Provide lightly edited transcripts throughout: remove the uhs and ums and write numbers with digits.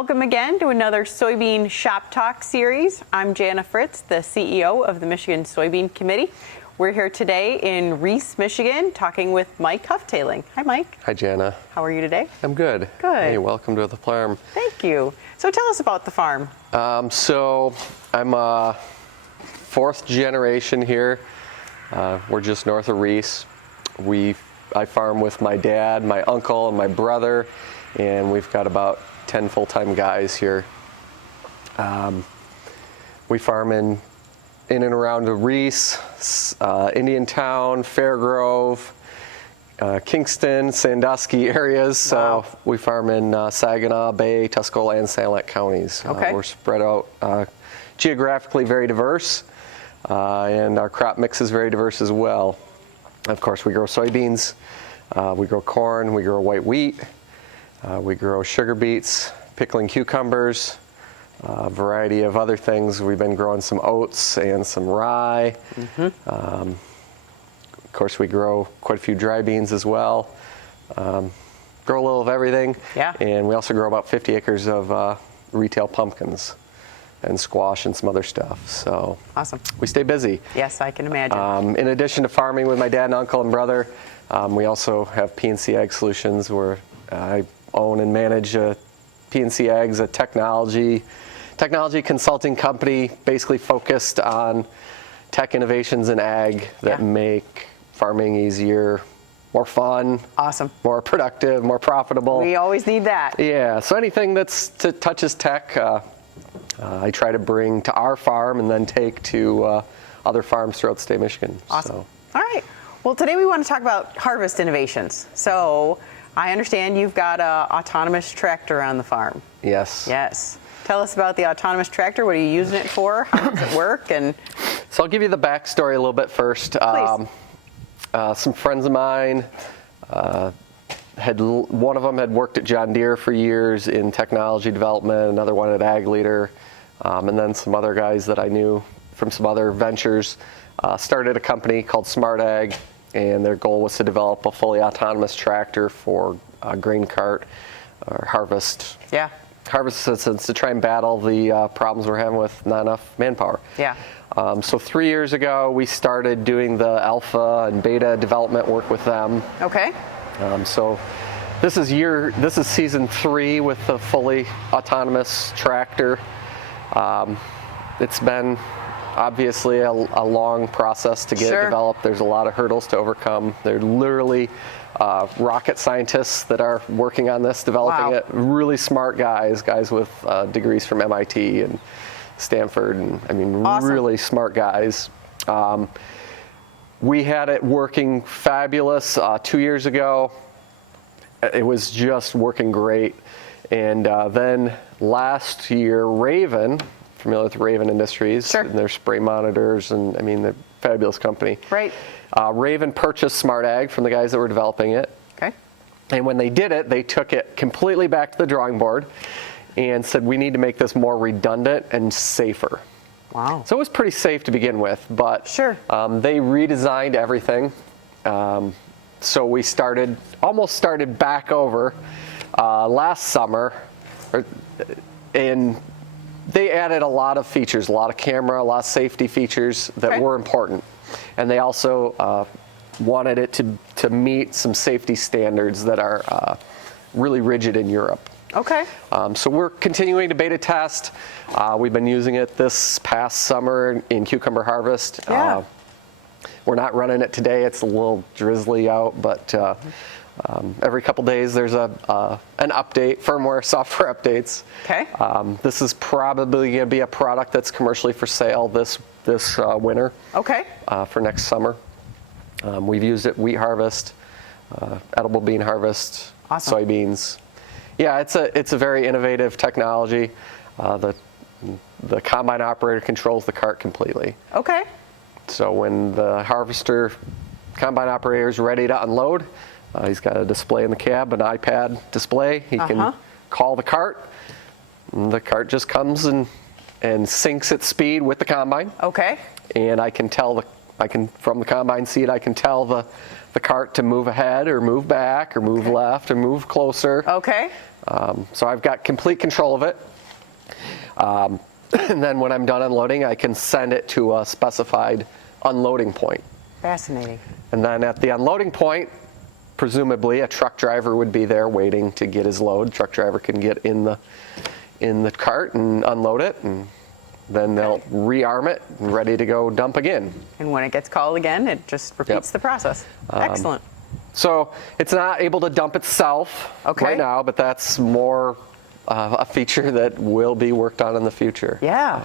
Welcome again to another Soybean Shop Talk series. I'm Janna Fritz, the CEO of the Michigan Soybean Committee. We're here today in Reese, Michigan, talking with Mike Houghtaling. Hi, Mike. Hi, Janna. How are you today? I'm good. Good. Hey, welcome to the farm. Thank you. So tell us about the farm. So I'm a fourth generation here. We're just north of Reese. I farm with my dad, my uncle, and my brother, and we've got about 10 full-time guys here. We farm in and around Reese, Indiantown, Fairgrove, Kingston, Sandusky areas. Wow. We farm in Saginaw Bay, Tuscola, and Sanilac counties. Okay. We're spread out geographically very diverse, and our crop mix is very diverse as well. Of course, we grow soybeans, we grow corn, we grow white wheat, we grow sugar beets, pickling cucumbers, a variety of other things. We've been growing some oats and some rye. Of course, we grow quite a few dry beans as well. Grow a little of everything. Yeah. And we also grow about 50 acres of retail pumpkins and squash and some other stuff. So Awesome. we stay busy. Yes, I can imagine. In addition to farming with my dad and uncle and brother, we also have P&C Ag Solutions, where I own and manage P&C Ag's a technology consulting company, basically focused on tech innovations in ag that make farming easier, more fun, Awesome. more productive, more profitable. We always need that. Yeah, so anything that touches tech, I try to bring to our farm and then take to other farms throughout the state of Michigan. Awesome. So. All right. Well, today we want to talk about harvest innovations. So I understand you've got an autonomous tractor on the farm. Yes. Yes. Tell us about the autonomous tractor. What are you using it for? How does it work? And So I'll give you the backstory a little bit first. Please. Some friends of mine, one of them had worked at John Deere for years in technology development, another one at Ag Leader, and then some other guys that I knew from some other ventures started a company called Smart Ag, and their goal was to develop a fully autonomous tractor for grain cart or harvest assistance to try and battle the problems we're having with not enough manpower. Yeah. So 3 years ago, we started doing the alpha and beta development work with them. Okay. So this is season 3 with the fully autonomous tractor. It's been obviously a long process to get it developed. There's a lot of hurdles to overcome. They're literally rocket scientists that are working on this, developing it. Really smart guys with degrees from MIT and Stanford, and I mean, really smart guys. We had it working fabulous 2 years ago. It was just working great. And then last year, Raven, familiar with Raven Industries and their spray monitors, and I mean, they're a fabulous company. Right. Raven purchased Smart Ag from the guys that were developing it. Okay. And when they did it, they took it completely back to the drawing board and said, we need to make this more redundant and safer. Wow. So it was pretty safe to begin with, but they redesigned everything. So we almost started back over last summer, and they added a lot of features, a lot of camera, a lot of safety features that were important. And they also wanted it to meet some safety standards that are really rigid in Europe. Okay. So we're continuing to beta test. We've been using it this past summer in cucumber harvest. Yeah. We're not running it today. It's a little drizzly out, but every couple days there's an update, firmware, software updates. Okay. This is probably going to be a product that's commercially for sale this winter. Okay. For next summer. We've used it wheat harvest, edible bean harvest, soybeans. Yeah, it's a very innovative technology. The combine operator controls the cart completely. Okay. So when the combine operator is ready to unload, he's got a display in the cab, an iPad display. He can call the cart, and the cart just comes and syncs its speed with the combine. Okay. And from the combine seat, I can tell the cart to move ahead or move back or move left or move closer. Okay. So I've got complete control of it. And then when I'm done unloading, I can send it to a specified unloading point. Fascinating. And then at the unloading point, presumably a truck driver would be there waiting to get his load. Truck driver can get in the cart and unload it, and then they'll rearm it and ready to go dump again. And when it gets called again, it just repeats the process. Excellent. So it's not able to dump itself right now, but that's more a feature that will be worked on in the future. Yeah.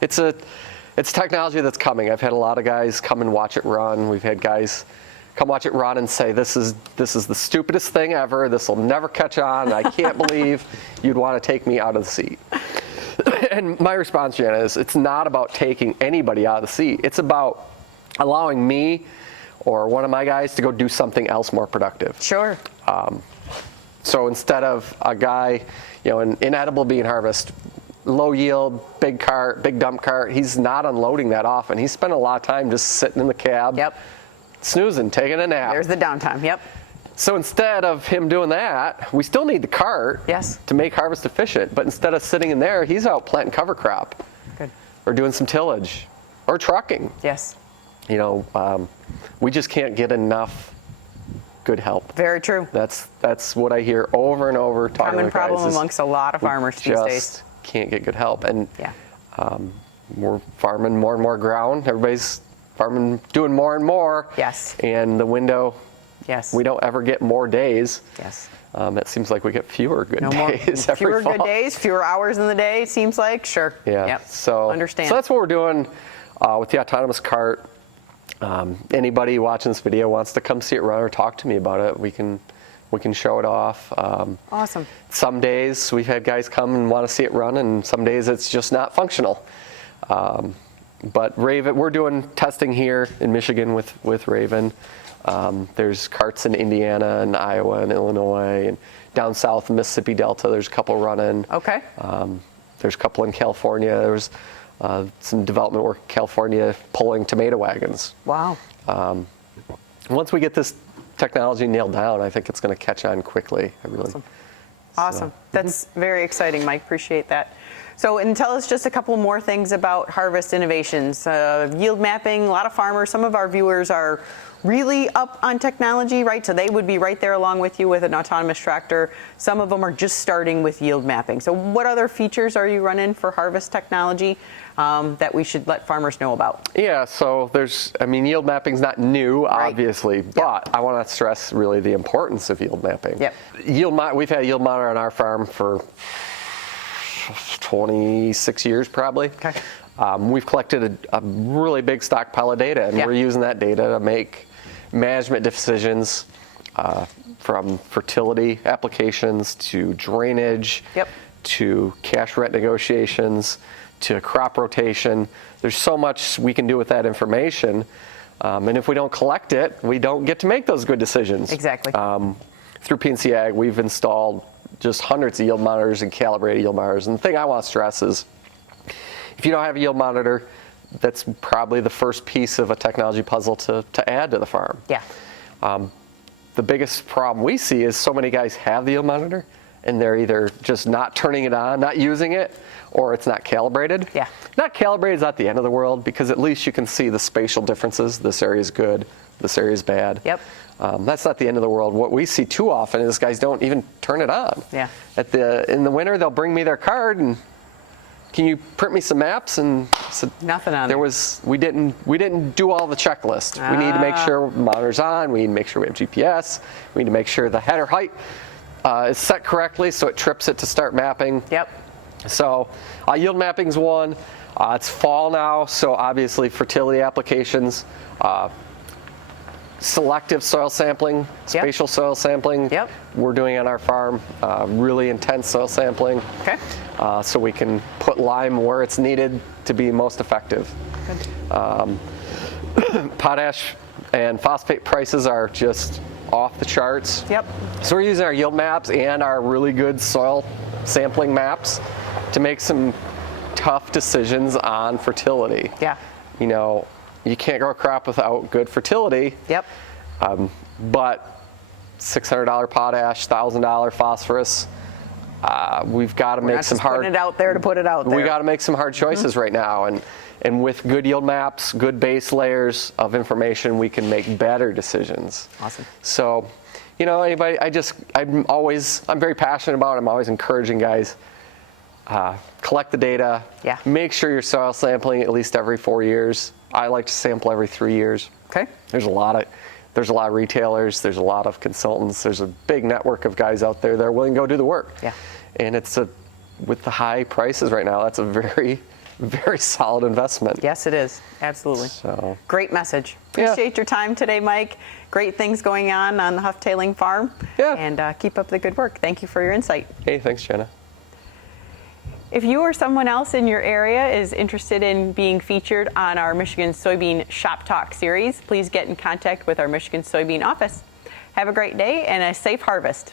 It's technology that's coming. I've had a lot of guys come and watch it run. We've had guys come watch it run and say, this is the stupidest thing ever. This will never catch on. I can't believe you'd want to take me out of the seat. And my response, Janna, is it's not about taking anybody out of the seat. It's about allowing me or one of my guys to go do something else more productive. Sure. So instead of a guy, in inedible bean harvest, low yield, big cart, big dump cart, he's not unloading that often. He's spent a lot of time just sitting in the cab, snoozing, taking a nap. There's the downtime, So instead of him doing that, we still need the cart to make harvest efficient, but instead of sitting in there, he's out planting cover crop. Good. Or doing some tillage, or trucking. Yes. We just can't get enough good help. Very true. That's what I hear over and over talking Common with guys. problem amongst a lot of farmers these days. Just can't get good help. And we're farming more and more ground. Everybody's farming, doing more and more. Yes. And the window, we don't ever get more days. Yes. It seems like we get fewer good days every Fewer fall. good days, fewer hours in the day, it seems like. Sure. Yeah. Yep. So understand. So that's what we're doing with the autonomous cart. Anybody watching this video wants to come see it run or talk to me about it, we can show it off. Awesome. Some days we've had guys come and want to see it run, and some days it's just not functional. But Raven, we're doing testing here in Michigan with Raven. There's carts in Indiana and Iowa and Illinois, and down south Mississippi Delta there's a couple running. Okay. There's a couple in California. There's some development work in California pulling tomato wagons. Wow. Once we get this technology nailed down, I think it's going to catch on quickly. Awesome. That's very exciting, Mike. Appreciate that. So, and tell us just a couple more things about harvest innovations. Yield mapping, a lot of farmers, some of our viewers are really up on technology, right? So they would be right there along with you with an autonomous tractor. Some of them are just starting with yield mapping. So what other features are you running for harvest technology that we should let farmers know about? Yeah, so yield mapping's not new, obviously, but I want to stress really the importance of yield mapping. We've had yield monitor on our farm for 26 years probably. Okay. We've collected a really big stockpile of data, and we're using that data to make management decisions from fertility applications to drainage to cash rent negotiations to crop rotation. There's so much we can do with that information, and if we don't collect it, we don't get to make those good decisions. Exactly. Through P&C Ag, we've installed just hundreds of yield monitors and calibrated yield monitors, and the thing I want to stress is if you don't have a yield monitor, that's probably the first piece of a technology puzzle to add to the farm. Yeah. The biggest problem we see is so many guys have the yield monitor and they're either just not turning it on, not using it, or it's not calibrated. Yeah. Not calibrated is not the end of the world because at least you can see the spatial differences. This area is good, this area is bad. Yep. That's not the end of the world. What we see too often is guys don't even turn it on. Yeah. In the winter, they'll bring me their card and can you print me some maps? And so nothing on there was we didn't do all the checklist. We need to make sure the monitor's on. We need to make sure we have GPS. We need to make sure the header height is set correctly so it trips it to start mapping. Yep. So yield mapping's one. It's fall now, so obviously fertility applications. Selective soil sampling, spatial soil sampling. Yep. We're doing on our farm, really intense soil sampling. Okay. So we can put lime where it's needed to be most effective. Good. Potash and phosphate prices are just off the charts. Yep. So we're using our yield maps and our really good soil sampling maps to make some tough decisions on fertility. Yeah. You can't grow a crop without good fertility. Yep. But $600 potash, $1,000 phosphorus, we've got to We're make not some just hard. putting it out there to put it out there. We got to make some hard choices right now, and with good yield maps, good base layers of information, we can make better decisions. Awesome. So, anybody, I'm very passionate about it. I'm always encouraging guys, collect the data. Yeah. Make sure you're soil sampling at least every 4 years. I like to sample every 3 years. Okay. There's a lot of retailers. There's a lot of consultants. There's a big network of guys out there that are willing to go do the work. Yeah. And with the high prices right now, that's a very, very solid investment. Yes, it is. Absolutely. So, great message. Yeah. Appreciate your time today, Mike. Great things going on the Houghtaling farm. Yeah. And keep up the good work. Thank you for your insight. hey, thanks, Janna. If you or someone else in your area is interested in being featured on our Michigan Soybean Shop Talk series, please get in contact with our Michigan Soybean office. Have a great day and a safe harvest.